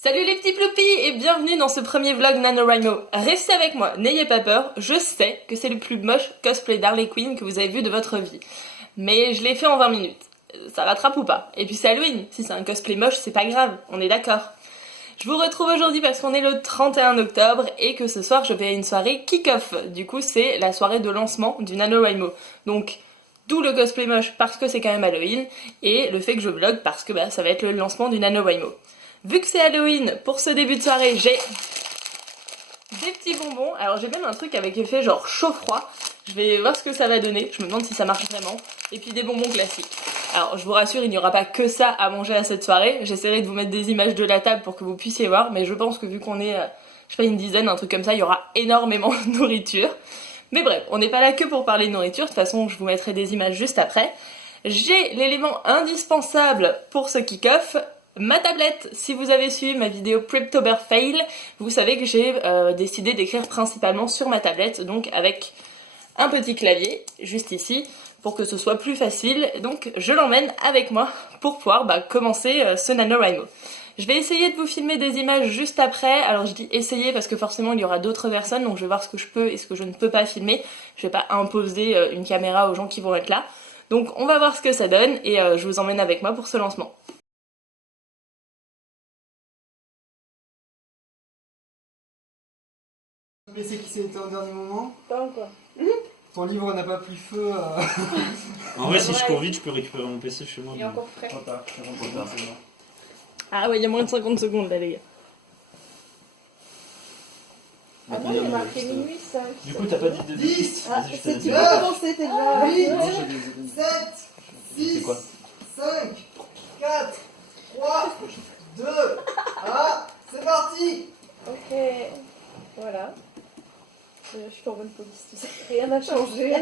Salut les petits ploupis et bienvenue dans ce premier vlog NaNoWriMo. Restez avec moi, n'ayez pas peur, je sais que c'est le plus moche cosplay d'Harley Quinn que vous avez vu de votre vie. Mais je l'ai fait en 20 minutes. Ça rattrape ou pas? Et puis c'est Halloween, si c'est un cosplay moche c'est pas grave, on est d'accord. Je vous retrouve aujourd'hui parce qu'on est le 31 octobre et que ce soir je vais à une soirée kick-off. Du coup c'est la soirée de lancement du NaNoWriMo. Donc d'où le cosplay moche parce que c'est quand même Halloween et le fait que je vlog parce que ça va être le lancement du NaNoWriMo. Vu que c'est Halloween, pour ce début de soirée, j'ai des petits bonbons. Alors j'ai même un truc avec effet genre chaud-froid. Je vais voir ce que ça va donner. Je me demande si ça marche vraiment. Et puis des bonbons classiques. Alors je vous rassure, il n'y aura pas que ça à manger à cette soirée. J'essaierai de vous mettre des images de la table pour que vous puissiez voir. Mais je pense que vu qu'on est, je sais pas, une dizaine, un truc comme ça, il y aura énormément de nourriture. Mais bref, on n'est pas là que pour parler de nourriture. De toute façon, je vous mettrai des images juste après. J'ai l'élément indispensable pour ce kick-off. Ma tablette, si vous avez suivi ma vidéo Preptober Fail, vous savez que j'ai décidé d'écrire principalement sur ma tablette, donc avec un petit clavier, juste ici, pour que ce soit plus facile. Donc je l'emmène avec moi pour pouvoir commencer ce NaNoWriMo. Je vais essayer de vous filmer des images juste après, alors je dis essayer parce que forcément il y aura d'autres personnes, donc je vais voir ce que je peux et ce que je ne peux pas filmer. Je vais pas imposer une caméra aux gens qui vont être là. Donc on va voir ce que ça donne et je vous emmène avec moi pour ce lancement. Mais c'est qui s'est éteint au dernier moment? Pas encore. Ton livre n'a pas pris feu. En vrai, si je cours vite, je peux récupérer mon PC chez moi. Il est encore frais. Trop tard, c'est bon. Ah ouais, il y a moins de 50 secondes là les gars. Ah non, il est marqué minuit 5. Du coup, t'as pas dit de 10, Ah, Vas-y, je te c'est laisse tu dire. vas commencer, t'es déjà. 8, Non, j'ai des- 7, C'est 6, quoi 5, 4, 3, 2, 1, c'est parti! Ok. Voilà. Je suis en bonne police, tu sais. Rien n'a changé.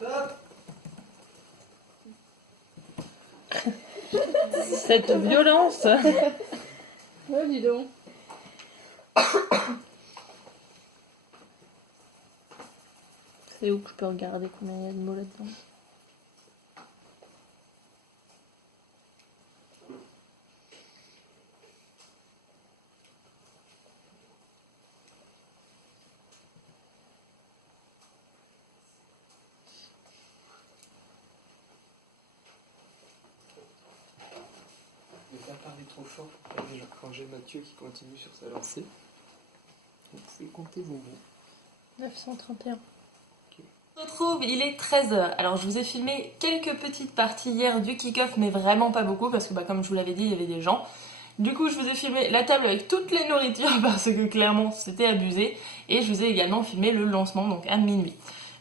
Top! Cette violence. Ouais, dis donc. C'est où que je peux regarder combien il y a de mots là-dedans? Je vais pas parler trop fort quand j'ai Mathieu qui continue sur sa lancée. Vous pouvez compter vos mots. 931. On se retrouve, il est 13h. Alors je vous ai filmé quelques petites parties hier du kick-off, mais vraiment pas beaucoup parce que comme je vous l'avais dit, il y avait des gens. Du coup je vous ai filmé la table avec toutes les nourritures parce que clairement c'était abusé. Et je vous ai également filmé le lancement, donc à minuit.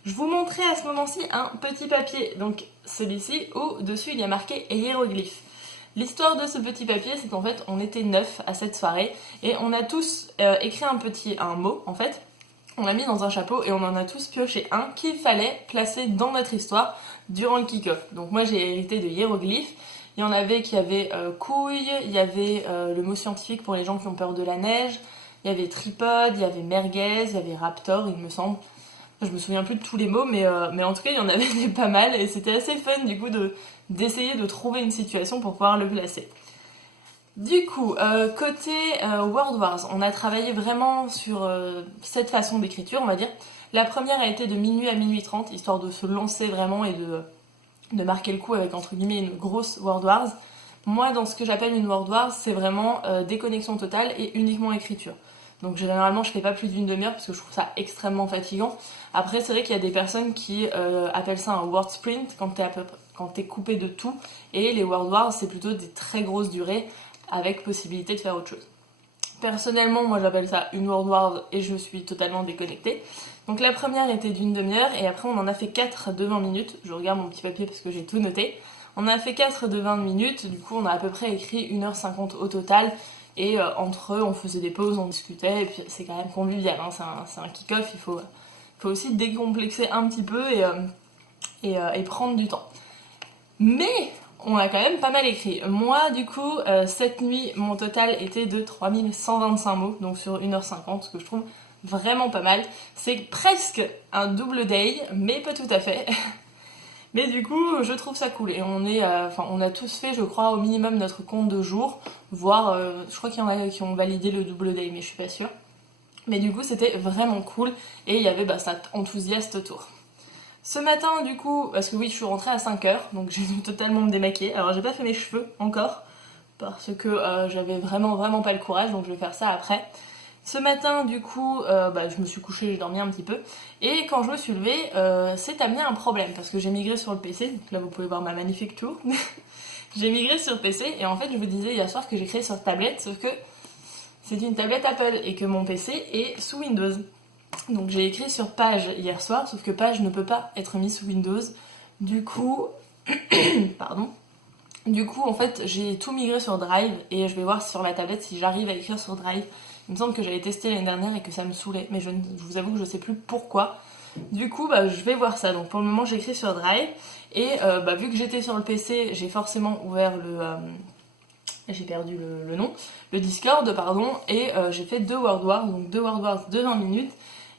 Je vous montrais à ce moment-ci un petit papier, donc celui-ci, où dessus il y a marqué hiéroglyphe. L'histoire de ce petit papier, c'est qu'en fait on était 9 à cette soirée et on a tous écrit un mot en fait. On l'a mis dans un chapeau et on en a tous pioché un qu'il fallait placer dans notre histoire durant le kick-off. Donc moi j'ai hérité de hiéroglyphes. Il y en avait qui avaient couille, il y avait le mot scientifique pour les gens qui ont peur de la neige, il y avait tripode, il y avait merguez, il y avait raptor il me semble. Je me souviens plus de tous les mots mais en tout cas il y en avait des pas mal et c'était assez fun du coup d'essayer de trouver une situation pour pouvoir le placer. Du coup, côté World Wars, on a travaillé vraiment sur cette façon d'écriture, on va dire. La première a été de minuit à minuit 30, histoire de se lancer vraiment et de marquer le coup avec entre guillemets une grosse Word Wars. Moi, dans ce que j'appelle une Word Wars, c'est vraiment déconnexion totale et uniquement écriture. Donc généralement, je fais pas plus d'une demi-heure parce que je trouve ça extrêmement fatigant. Après, c'est vrai qu'il y a des personnes qui appellent ça un Word Sprint quand t'es coupé de tout. Et les Word Wars, c'est plutôt des très grosses durées avec possibilité de faire autre chose. Personnellement, moi j'appelle ça une Word Wars et je suis totalement déconnectée. Donc la première était d'une demi-heure et après on en a fait 4 de 20 minutes. Je regarde mon petit papier parce que j'ai tout noté. On a fait 4 de 20 minutes, du coup on a à peu près écrit 1h50 au total. Et entre eux, on faisait des pauses, on discutait, et puis c'est quand même convivial, hein, c'est un kick-off, il faut aussi décomplexer un petit peu et prendre du temps. Mais on a quand même pas mal écrit. Moi, du coup, cette nuit, mon total était de 3125 mots, donc sur 1h50, ce que je trouve vraiment pas mal. C'est presque un double day, mais pas tout à fait. Mais du coup, je trouve ça cool. Et on a tous fait, je crois, au minimum notre compte de jours, voire, je crois qu'il y en a qui ont validé le double day, mais je suis pas sûre. Mais du coup, c'était vraiment cool. Et il y avait cet enthousiasme autour. Ce matin, du coup, parce que oui, je suis rentrée à 5h, donc j'ai dû totalement me démaquiller. Alors, j'ai pas fait mes cheveux encore, parce que j'avais vraiment pas le courage, donc je vais faire ça après. Ce matin, du coup, je me suis couchée, j'ai dormi un petit peu. Et quand je me suis levée, c'est amené un problème, parce que j'ai migré sur le PC. Donc là, vous pouvez voir ma magnifique tour. J'ai migré sur PC, et en fait, je vous disais hier soir que j'ai créé sur tablette, sauf que c'est une tablette Apple, et que mon PC est sous Windows. Donc j'ai écrit sur Page hier soir, sauf que Page ne peut pas être mis sous Windows. Du coup, en fait, j'ai tout migré sur Drive et je vais voir sur la tablette si j'arrive à écrire sur Drive. Il me semble que j'avais testé l'année dernière et que ça me saoulait, mais je vous avoue que je sais plus pourquoi. Du coup, je vais voir ça. Donc pour le moment, j'écris sur Drive et vu que j'étais sur le PC, j'ai forcément ouvert j'ai perdu le nom, le Discord, pardon, et j'ai fait 2 Word Wars, donc 2 Word Wars de 20 minutes.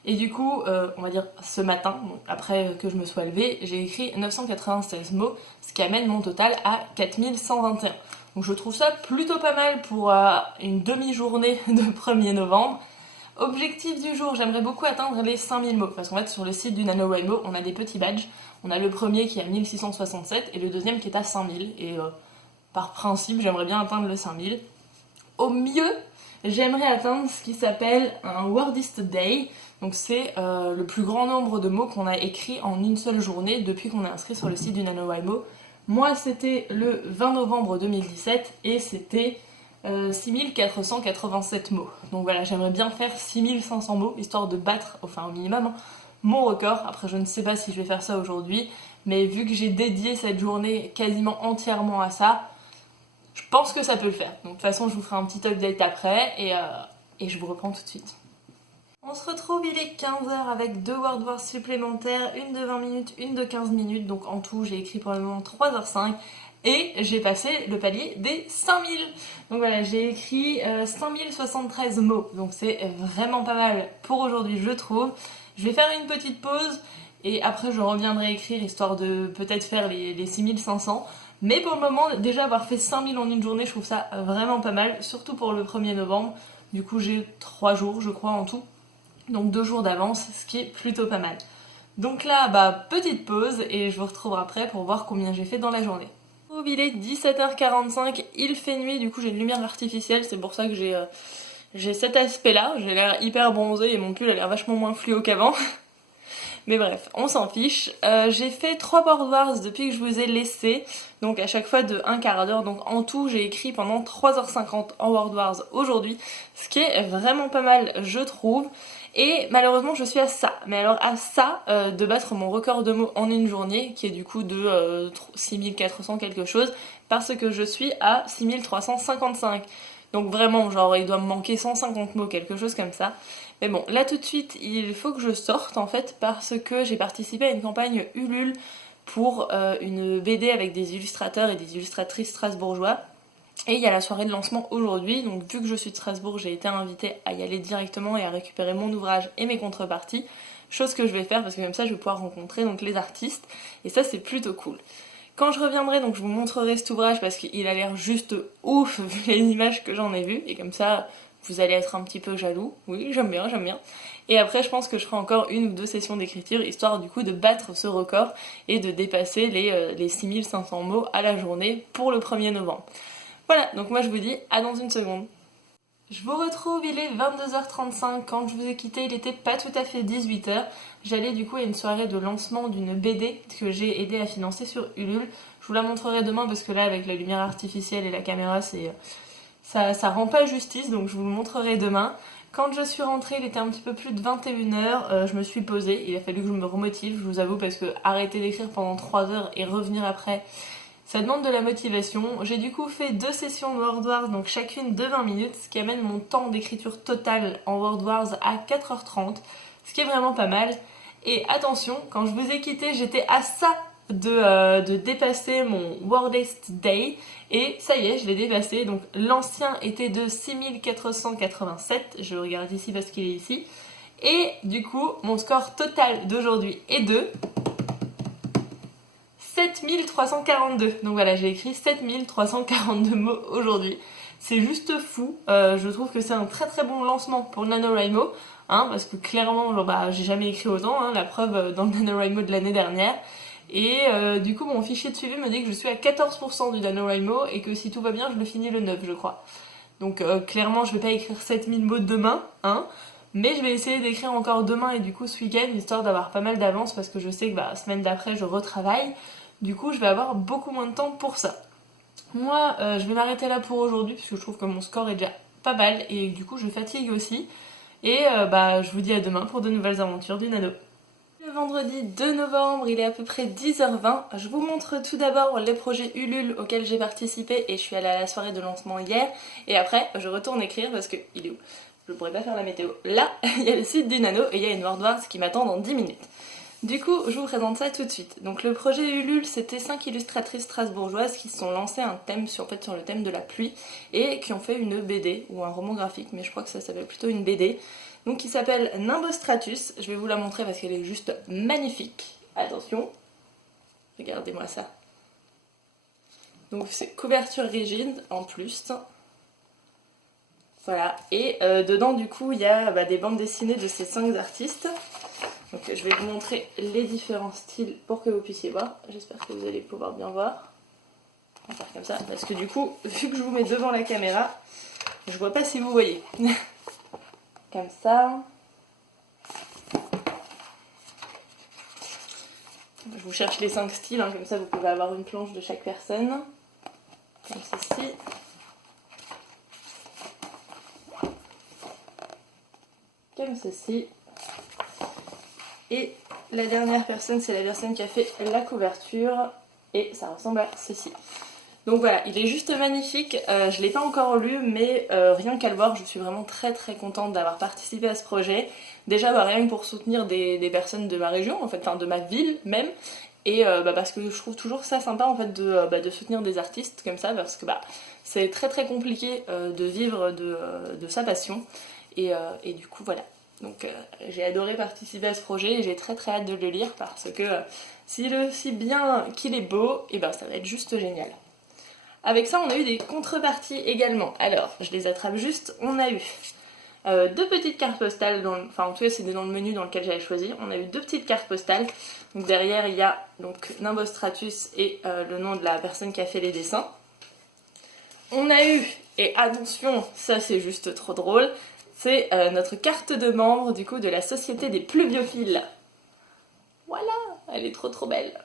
Et du coup, on va dire ce matin, donc après que je me sois levée, j'ai écrit 996 mots, ce qui amène mon total à 4121. Donc je trouve ça plutôt pas mal pour une demi-journée de 1er novembre. Objectif du jour, j'aimerais beaucoup atteindre les 5000 mots, parce qu'en fait sur le site du NaNoWriMo, on a des petits badges. On a le premier qui est à 1667 et le deuxième qui est à 5000. Et par principe, j'aimerais bien atteindre le 5000. Au mieux, j'aimerais atteindre ce qui s'appelle un Wordist Day. Donc c'est le plus grand nombre de mots qu'on a écrit en une seule journée depuis qu'on est inscrit sur le site du NaNoWriMo. Moi, c'était le 20 novembre 2017 et c'était 6487 mots. Donc voilà, j'aimerais bien faire 6500 mots, histoire de battre, enfin au minimum, mon record. Après, je ne sais pas si je vais faire ça aujourd'hui, mais vu que j'ai dédié cette journée quasiment entièrement à ça, je pense que ça peut le faire. Donc de toute façon, je vous ferai un petit update après et je vous reprends tout de suite. On se retrouve, il est 15h avec 2 Word Wars supplémentaires, une de 20 minutes, une de 15 minutes. Donc en tout, j'ai écrit pour le moment 3h05 et j'ai passé le palier des 5000. Donc voilà, j'ai écrit 5073 mots. Donc c'est vraiment pas mal pour aujourd'hui, je trouve. Je vais faire une petite pause et après je reviendrai écrire histoire de peut-être faire les 6500. Mais pour le moment, déjà avoir fait 5000 en une journée, je trouve ça vraiment pas mal, surtout pour le 1er novembre. Du coup, j'ai 3 jours, je crois, en tout. Donc 2 jours d'avance, ce qui est plutôt pas mal. Donc là, petite pause et je vous retrouve après pour voir combien j'ai fait dans la journée. Il est 17h45, il fait nuit, du coup j'ai une lumière artificielle, c'est pour ça que j'ai cet aspect-là. J'ai l'air hyper bronzée et mon pull a l'air vachement moins fluo qu'avant. Mais bref, on s'en fiche. J'ai fait 3 Word Wars depuis que je vous ai laissé, donc à chaque fois de 1 quart d'heure. Donc en tout, j'ai écrit pendant 3h50 en Word Wars aujourd'hui, ce qui est vraiment pas mal, je trouve. Et malheureusement, je suis à ça. Mais alors à ça, de battre mon record de mots en une journée, qui est du coup de 6400 quelque chose, parce que je suis à 6355. Donc vraiment, genre, il doit me manquer 150 mots, quelque chose comme ça. Mais bon, là tout de suite, il faut que je sorte en fait, parce que j'ai participé à une campagne Ulule pour une BD avec des illustrateurs et des illustratrices strasbourgeois. Et il y a la soirée de lancement aujourd'hui, donc vu que je suis de Strasbourg, j'ai été invitée à y aller directement et à récupérer mon ouvrage et mes contreparties. Chose que je vais faire parce que comme ça je vais pouvoir rencontrer donc les artistes, et ça c'est plutôt cool. Quand je reviendrai, donc je vous montrerai cet ouvrage parce qu'il a l'air juste ouf vu les images que j'en ai vues, et comme ça vous allez être un petit peu jaloux. Oui, j'aime bien. Et après, je pense que je ferai encore 1 ou 2 sessions d'écriture, histoire du coup de battre ce record et de dépasser les 6500 mots à la journée pour le 1er novembre. Voilà, donc moi je vous dis à dans une seconde. Je vous retrouve, il est 22h35, quand je vous ai quitté il était pas tout à fait 18h. J'allais du coup à une soirée de lancement d'une BD que j'ai aidé à financer sur Ulule. Je vous la montrerai demain parce que là avec la lumière artificielle et la caméra ça rend pas justice, donc je vous le montrerai demain. Quand je suis rentrée, il était un petit peu plus de 21h, je me suis posée, il a fallu que je me remotive, je vous avoue, parce que arrêter d'écrire pendant 3 heures et revenir après, ça demande de la motivation. J'ai du coup fait 2 sessions de World Wars, donc chacune de 20 minutes, ce qui amène mon temps d'écriture total en World Wars à 4h30, ce qui est vraiment pas mal. Et attention, quand je vous ai quitté, j'étais à ça de dépasser mon Wordest Day, et ça y est, je l'ai dépassé. Donc l'ancien était de 6487, je regarde ici parce qu'il est ici, et du coup, mon score total d'aujourd'hui est de 7342. Donc voilà, j'ai écrit 7342 mots aujourd'hui. C'est juste fou. Je trouve que c'est un très très bon lancement pour le NaNoWriMo. Parce que clairement, j'ai jamais écrit autant. La preuve dans le NaNoWriMo de l'année dernière. Et du coup, mon fichier de suivi me dit que je suis à 14% du NaNoWriMo et que si tout va bien, je le finis le 9, je crois. Donc clairement, je vais pas écrire 7000 mots demain. Mais je vais essayer d'écrire encore demain et du coup ce week-end, histoire d'avoir pas mal d'avance parce que je sais que la semaine d'après, je retravaille. Du coup, je vais avoir beaucoup moins de temps pour ça. Moi, je vais m'arrêter là pour aujourd'hui puisque je trouve que mon score est déjà pas mal et du coup, je fatigue aussi. Et je vous dis à demain pour de nouvelles aventures du Nano. Le vendredi 2 novembre, il est à peu près 10h20. Je vous montre tout d'abord les projets Ulule auxquels j'ai participé et je suis allée à la soirée de lancement hier. Et après, je retourne écrire parce que il est où ? Je pourrais pas faire la météo. Là, il y a le site du Nano et il y a une World Wars qui m'attend dans 10 minutes. Du coup, je vous présente ça tout de suite. Donc le projet Ulule, c'était 5 illustratrices strasbourgeoises qui se sont lancées un thème sur le thème de la pluie et qui ont fait une BD ou un roman graphique, mais je crois que ça s'appelle plutôt une BD. Donc qui s'appelle Nimbostratus. Je vais vous la montrer parce qu'elle est juste magnifique. Attention, regardez-moi ça. Donc c'est couverture rigide en plus. Voilà, et dedans du coup il y a des bandes dessinées de ces 5 artistes. Donc je vais vous montrer les différents styles pour que vous puissiez voir. J'espère que vous allez pouvoir bien voir. On va faire comme ça, parce que du coup, vu que je vous mets devant la caméra, je vois pas si vous voyez. Comme ça. Je vous cherche les 5 styles, comme ça vous pouvez avoir une planche de chaque personne. Comme ceci. Comme ceci. Et la dernière personne, c'est la personne qui a fait la couverture. Et ça ressemble à ceci. Donc voilà, il est juste magnifique. Je ne l'ai pas encore lu, mais rien qu'à le voir, je suis vraiment très très contente d'avoir participé à ce projet. Déjà, rien que pour soutenir des personnes de ma région, en fait, enfin de ma ville même. Et parce que je trouve toujours ça sympa en fait de soutenir des artistes comme ça, parce que c'est très très compliqué de vivre de sa passion. Et du coup, voilà. Donc j'ai adoré participer à ce projet et j'ai très très hâte de le lire parce que s'il est aussi bien qu'il est beau, et ça va être juste génial. Avec ça, on a eu des contreparties également. Alors, je les attrape juste. On a eu 2 petites cartes postales, en tout cas c'était dans le menu dans lequel j'avais choisi. On a eu 2 petites cartes postales. Donc derrière, il y a Nimbostratus et le nom de la personne qui a fait les dessins. On a eu, et attention, ça c'est juste trop drôle, c'est notre carte de membre du coup de la Société des Pluviophiles. Voilà, elle est trop trop belle.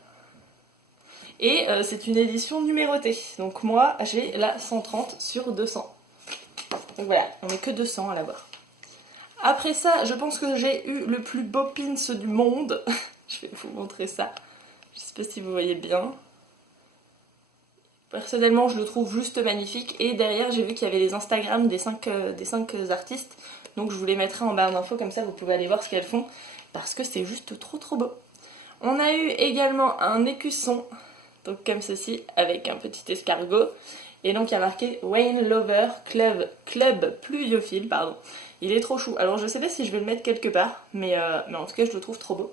Et c'est une édition numérotée. Donc moi, j'ai la 130 sur 200. Donc voilà, on n'est que 200 à l'avoir. Après ça, je pense que j'ai eu le plus beau pins du monde. Je vais vous montrer ça. Je sais pas si vous voyez bien. Personnellement, je le trouve juste magnifique. Et derrière, j'ai vu qu'il y avait les Instagram des 5 artistes. Donc je vous les mettrai en barre d'infos, comme ça vous pouvez aller voir ce qu'elles font. Parce que c'est juste trop trop beau. On a eu également un écusson. Donc comme ceci, avec un petit escargot. Et donc il y a marqué Wayne Lover Club Pluviophile, pardon. Il est trop chou. Alors je sais pas si je vais le mettre quelque part, mais en tout cas je le trouve trop beau.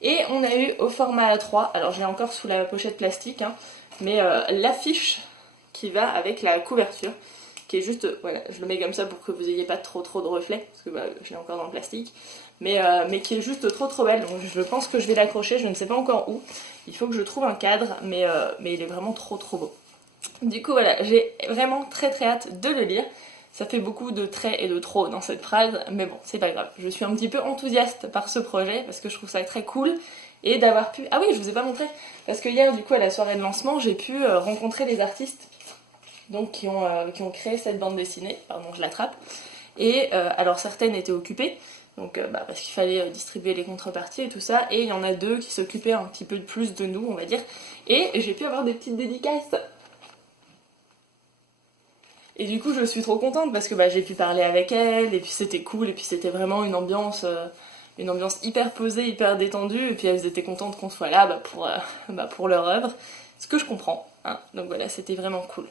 Et on a eu au format A3, alors je l'ai encore sous la pochette plastique, mais l'affiche qui va avec la couverture. qui est juste, voilà, je le mets comme ça pour que vous ayez pas trop de reflets, parce que bah, je l'ai encore dans le plastique, mais qui est juste trop belle, donc je pense que je vais l'accrocher, je ne sais pas encore où, il faut que je trouve un cadre, mais il est vraiment trop beau. Du coup voilà, j'ai vraiment très hâte de le lire. Ça fait beaucoup de traits et de trop dans cette phrase, mais bon, c'est pas grave. Je suis un petit peu enthousiaste par ce projet, parce que je trouve ça très cool, et d'avoir pu... Ah oui, je vous ai pas montré, parce que hier, du coup, à la soirée de lancement, j'ai pu rencontrer des artistes donc, qui ont créé cette bande dessinée. Pardon, je l'attrape. Et alors, certaines étaient occupées, donc parce qu'il fallait distribuer les contreparties et tout ça, et il y en a deux qui s'occupaient un petit peu plus de nous, on va dire, et j'ai pu avoir des petites dédicaces. Et du coup, je suis trop contente parce que j'ai pu parler avec elle, et puis c'était cool, et puis c'était vraiment une ambiance hyper posée, hyper détendue, et puis elles étaient contentes qu'on soit là pour leur œuvre, ce que je comprends, hein. Donc voilà, c'était vraiment cool.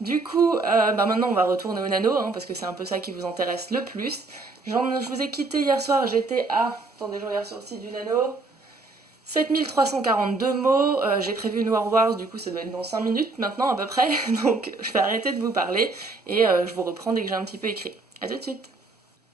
Du coup, maintenant on va retourner au nano, hein, parce que c'est un peu ça qui vous intéresse le plus. Je vous ai quitté hier soir, j'étais à... Attendez, je regarde sur le site du nano... 7342 mots, j'ai prévu une Wars, du coup ça doit être dans 5 minutes maintenant à peu près, donc je vais arrêter de vous parler et je vous reprends dès que j'ai un petit peu écrit. A tout de suite.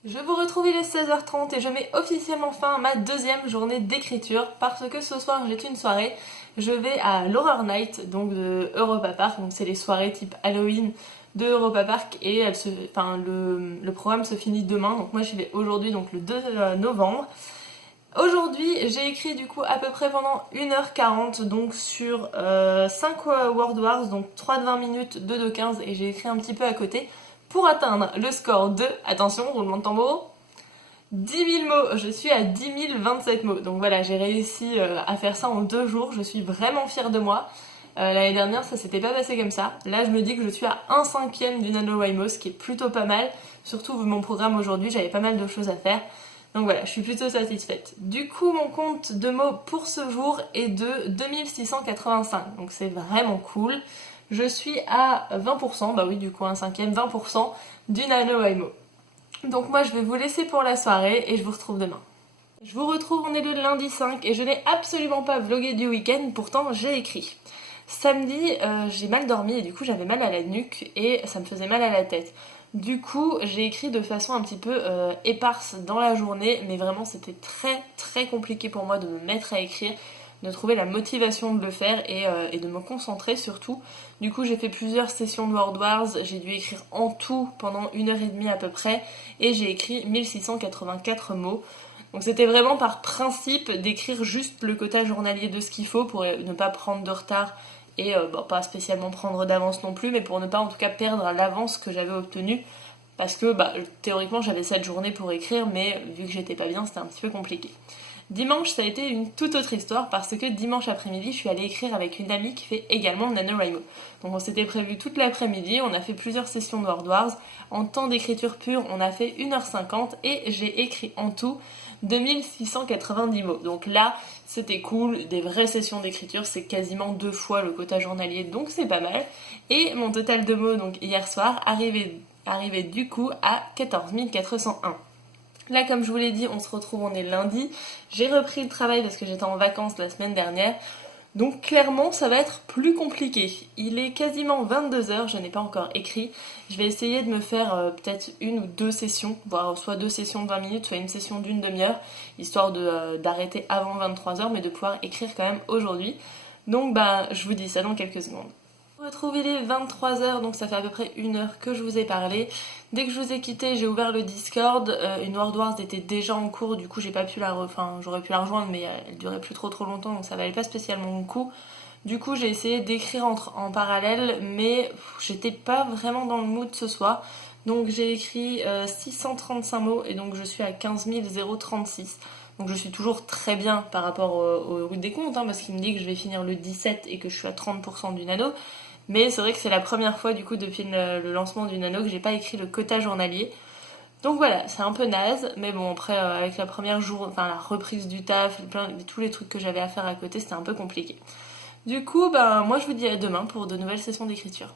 Je vous retrouve, il est 16h30 et je mets officiellement fin à ma deuxième journée d'écriture parce que ce soir j'ai une soirée, je vais à l'Horror Night, donc de Europa Park, donc c'est les soirées type Halloween de Europa Park et le programme se finit demain, donc moi j'y vais aujourd'hui, donc le 2 novembre. Aujourd'hui, j'ai écrit du coup à peu près pendant 1h40 donc sur 5 World Wars, donc 3 de 20 minutes, 2 de 15 et j'ai écrit un petit peu à côté pour atteindre le score de, attention, roulement de tambour, 10 000 mots, je suis à 10 027 mots, donc voilà, j'ai réussi à faire ça en 2 jours, je suis vraiment fière de moi. L'année dernière ça s'était pas passé comme ça, là je me dis que je suis à 1/5 du NaNoWriMo, ce qui est plutôt pas mal, surtout vu mon programme aujourd'hui, j'avais pas mal de choses à faire. Donc voilà, je suis plutôt satisfaite. Du coup, mon compte de mots pour ce jour est de 2685, donc c'est vraiment cool. Je suis à 20%, bah oui, du coup, 1/5, 20% du NaNoWriMo. Donc moi, je vais vous laisser pour la soirée et je vous retrouve demain. Je vous retrouve, on est le lundi 5 et je n'ai absolument pas vlogué du week-end, pourtant j'ai écrit. Samedi, j'ai mal dormi et du coup, j'avais mal à la nuque et ça me faisait mal à la tête. Du coup, j'ai écrit de façon un petit peu éparse dans la journée, mais vraiment c'était très compliqué pour moi de me mettre à écrire, de trouver la motivation de le faire et de me concentrer surtout. Du coup, j'ai fait plusieurs sessions de World Wars, j'ai dû écrire en tout pendant 1h30 à peu près, et j'ai écrit 1684 mots. Donc c'était vraiment par principe d'écrire juste le quota journalier de ce qu'il faut pour ne pas prendre de retard et pas spécialement prendre d'avance non plus, mais pour ne pas en tout cas perdre l'avance que j'avais obtenue, parce que théoriquement j'avais cette journée pour écrire, mais vu que j'étais pas bien, c'était un petit peu compliqué. Dimanche, ça a été une toute autre histoire, parce que dimanche après-midi, je suis allée écrire avec une amie qui fait également le NaNoWriMo. Donc on s'était prévu toute l'après-midi, on a fait plusieurs sessions de World Wars, en temps d'écriture pure, on a fait 1h50, et j'ai écrit en tout 2690 mots. Donc là, c'était cool, des vraies sessions d'écriture, c'est quasiment 2 fois le quota journalier, donc c'est pas mal. Et mon total de mots, donc hier soir, arrivait du coup à 14 401. Là, comme je vous l'ai dit, on se retrouve, on est lundi. J'ai repris le travail parce que j'étais en vacances la semaine dernière. Donc clairement, ça va être plus compliqué. Il est quasiment 22h, je n'ai pas encore écrit. Je vais essayer de me faire peut-être 1 ou 2 sessions, voire soit 2 sessions de 20 minutes, soit une session d'une demi-heure, histoire d'arrêter avant 23h, mais de pouvoir écrire quand même aujourd'hui. Donc je vous dis ça dans quelques secondes. Retrouvez les 23h, donc ça fait à peu près 1 heure que je vous ai parlé. Dès que je vous ai quitté, j'ai ouvert le Discord. Une World Wars était déjà en cours, du coup j'ai pas pu j'aurais pu la rejoindre, mais elle durait plus trop longtemps, donc ça valait pas spécialement le coup. Du coup j'ai essayé d'écrire en parallèle, mais j'étais pas vraiment dans le mood ce soir. Donc j'ai écrit 635 mots et donc je suis à 15 036. Donc je suis toujours très bien par rapport au décompte, hein, parce qu'il me dit que je vais finir le 17 et que je suis à 30% du nano. Mais c'est vrai que c'est la première fois du coup depuis le lancement du nano que j'ai pas écrit le quota journalier. Donc voilà, c'est un peu naze, mais bon après avec la la reprise du taf, tous les trucs que j'avais à faire à côté, c'était un peu compliqué. Du coup, moi je vous dis à demain pour de nouvelles sessions d'écriture.